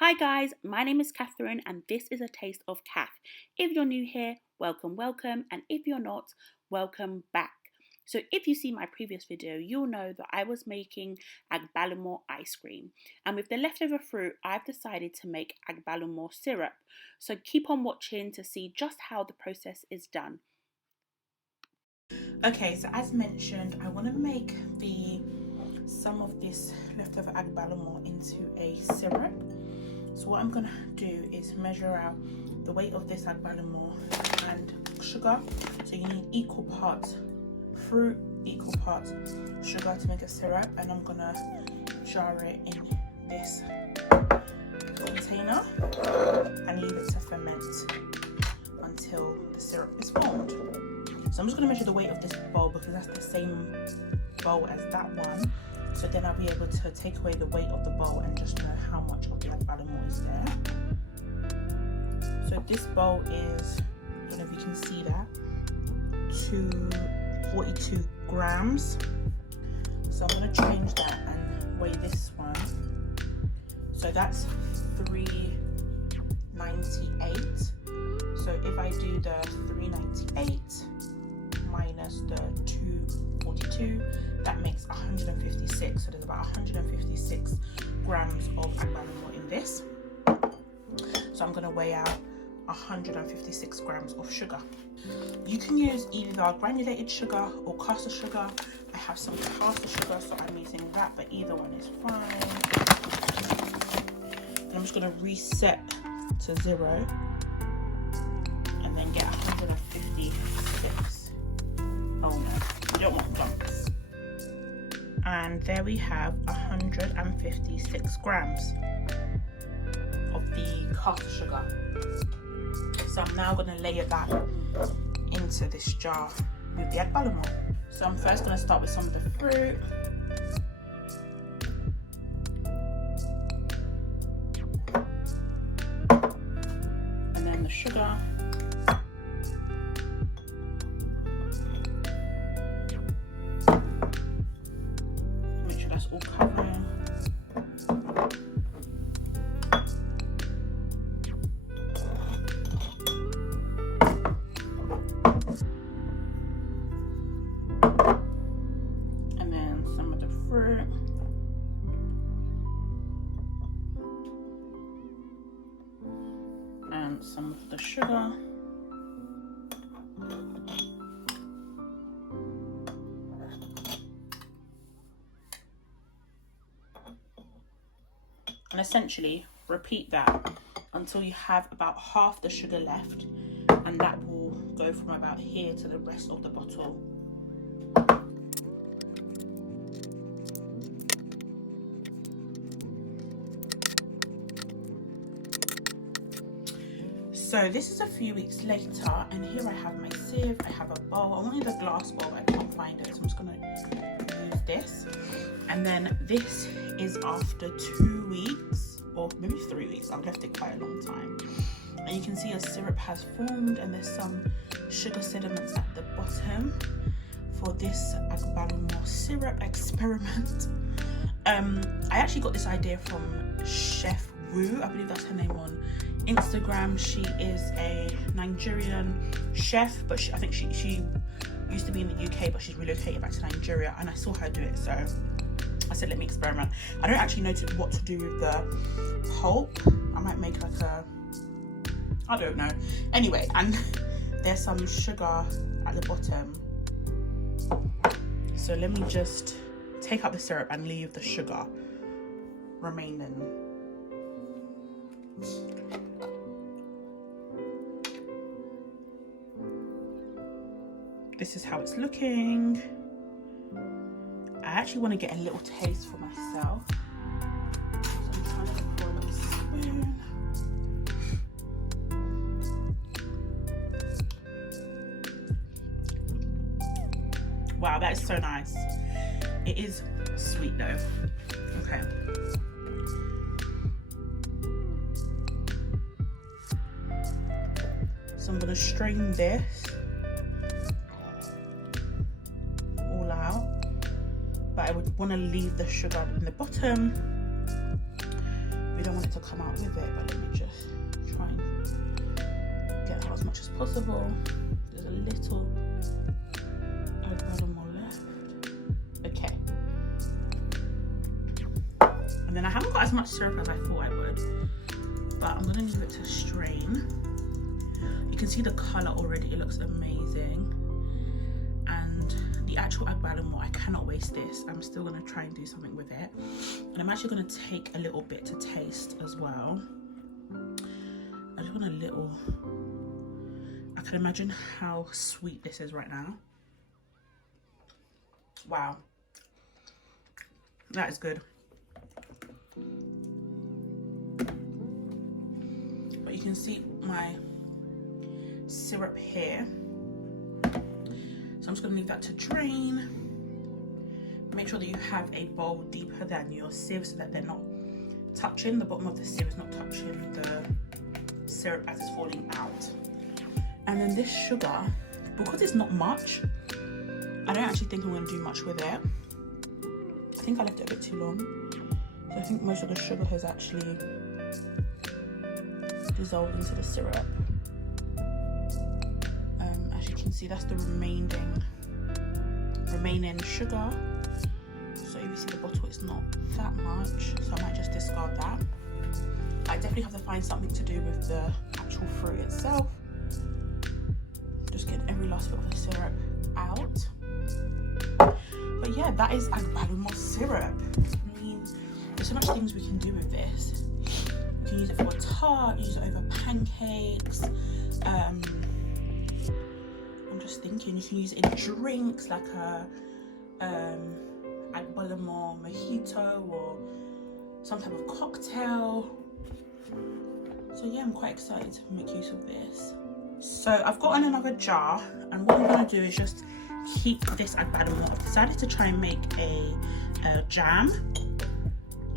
Hi guys, my name is Catherine and this is a taste of Cath. If you're new here, welcome, and if you're not, welcome back. So if you see my previous video, you'll know that I was making Agbalumo ice cream, and with the leftover fruit, I've decided to make Agbalumo syrup. So keep on watching to see just how the process is done. Okay, so as mentioned, I want to make some of this leftover Agbalumo into a syrup. So what I'm gonna do is measure out the weight of this Agbalumo and sugar. So you need equal parts fruit, equal parts sugar to make a syrup, and I'm gonna jar it in this container and leave it to ferment until the syrup is formed. So I'm just gonna measure the weight of this bowl because that's the same bowl as that one. So then I'll be able to take away the weight of the bowl and just know how much of the Agbalumo is there. So this bowl is, I don't know if you can see that, 242 grams. So I'm going to change that and weigh this one. So that's 398. So if I do the 398 minus the 242, that makes 156. So there's about 156 grams of Agbalumo in this. So I'm going to weigh out 156 grams of sugar. You can use either granulated sugar or caster sugar. I have some caster sugar, so I'm using that, but either one is fine. And I'm just going to reset to 0 and then get 156. Oh no, you don't want lumps. And there we have 156 grams of the caster sugar. So I'm now going to layer that into this jar with the Agbalumo. So I'm first going to start with some of the fruit. And then the sugar. Make sure that's all covering. And then some of the fruit. And some of the sugar. And essentially repeat that until you have about half the sugar left, and that will go from about here to the rest of the bottle. So this is a few weeks later, and here I have my sieve, I have a bowl. I wanted a glass bowl, but I can't find it, so I'm just gonna use this. And then this is after 2 weeks, or maybe 3 weeks. I've left it quite a long time. And you can see a syrup has formed, and there's some sugar sediments at the bottom for this Agbalumo syrup experiment. I actually got this idea from Chef Wu, I believe that's her name on Instagram. She is a Nigerian chef, but I think she used to be in the UK, but she's relocated back to Nigeria, and I saw her do it, so I said let me experiment. I don't actually know what to do with the pulp. I might make like a, I don't know. Anyway, and there's some sugar at the bottom. So let me just take out the syrup and leave the sugar remaining. This is how it's looking. I actually want to get a little taste for myself. So I'm trying to pour a little spoon. Wow, that is so nice. It is sweet though. Okay. So I'm going to strain this all but I would want to leave the sugar in the bottom we don't want it to come out with it, but let me just try and get out as much as possible. There's a little Agbalumo left. Okay. And then I haven't got as much syrup as I thought I would, but I'm gonna leave it to strain. You can see the color already, it looks amazing. And the actual Agbalumo, I cannot waste this. I'm still gonna try and do something with it. And I'm actually gonna take a little bit to taste as well. I just want a little, I can imagine how sweet this is right now. Wow, that is good. But you can see my syrup here. So I'm just going to leave that to drain. Make sure that you have a bowl deeper than your sieve so that they're not touching, the bottom of the sieve is not touching the syrup as it's falling out. And then this sugar, because it's not much, I don't actually think I'm going to do much with it. I think I left it a bit too long. So I think most of the sugar has actually dissolved into the syrup. As you can see, that's the remaining sugar. So if you see the bottle, it's not that much, so I might just discard that. I definitely have to find something to do with the actual fruit itself. Just get every last bit of the syrup out. But yeah, that is Agbalumo syrup. I mean, there's so much things we can do with this. You can use it for a tart, use it over pancakes. I'm just thinking, you can use it in drinks like a Agbalumo mojito or some type of cocktail. So yeah, I'm quite excited to make use of this. So I've got in another jar, and what I'm going to do is just keep this Agbalumo. I've decided to try and make a jam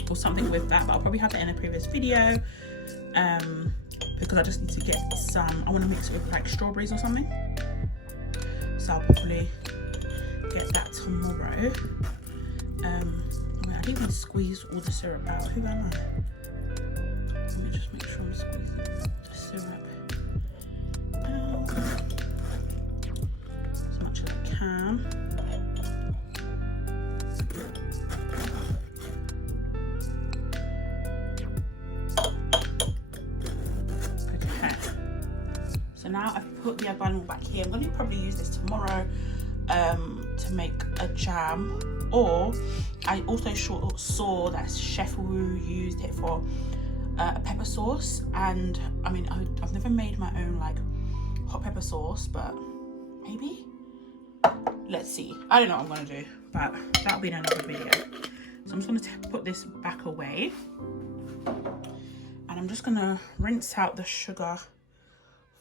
or something with that, but I'll probably have that in a previous video because I just need to get some, I want to mix it with like strawberries or something. So I'll probably get that tomorrow. I didn't even squeeze all the syrup out. Who am I? Let me just make sure I'm squeezing the syrup out as much as I can. Okay. So now I've put the Agbalumo back here. I'm going to probably use this tomorrow to make a jam. Or I also saw that Chef Wu used it for a pepper sauce, and I mean I've never made my own like hot pepper sauce, but maybe, let's see. I don't know what I'm gonna do, but that'll be in another video. So I'm just gonna put this back away, and I'm just gonna rinse out the sugar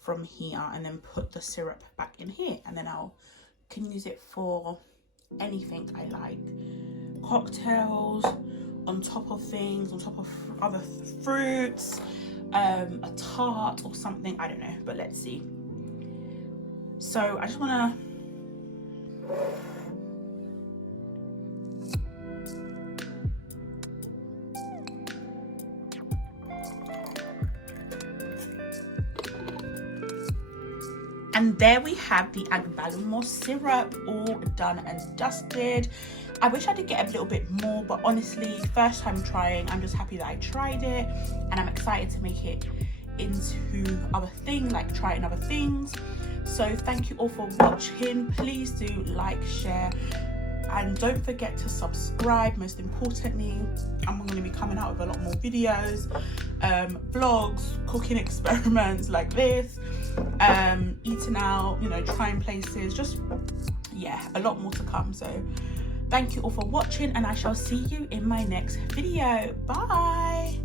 from here and then put the syrup back in here, and then I can use it for anything I like. Cocktails, on top of things, on top of other fruits, a tart or something, I don't know, but let's see. So I just want to and there we have the Agbalumo syrup all done and dusted. I wish I did get a little bit more, but honestly, first time trying, I'm just happy that I tried it, and I'm excited to make it into other things, like try other things. So thank you all for watching. Please do like, share, and don't forget to subscribe. Most importantly, I'm going to be coming out with a lot more videos, vlogs, cooking experiments like this, eating out, you know, trying places, just yeah, a lot more to come. So thank you all for watching, and I shall see you in my next video. Bye.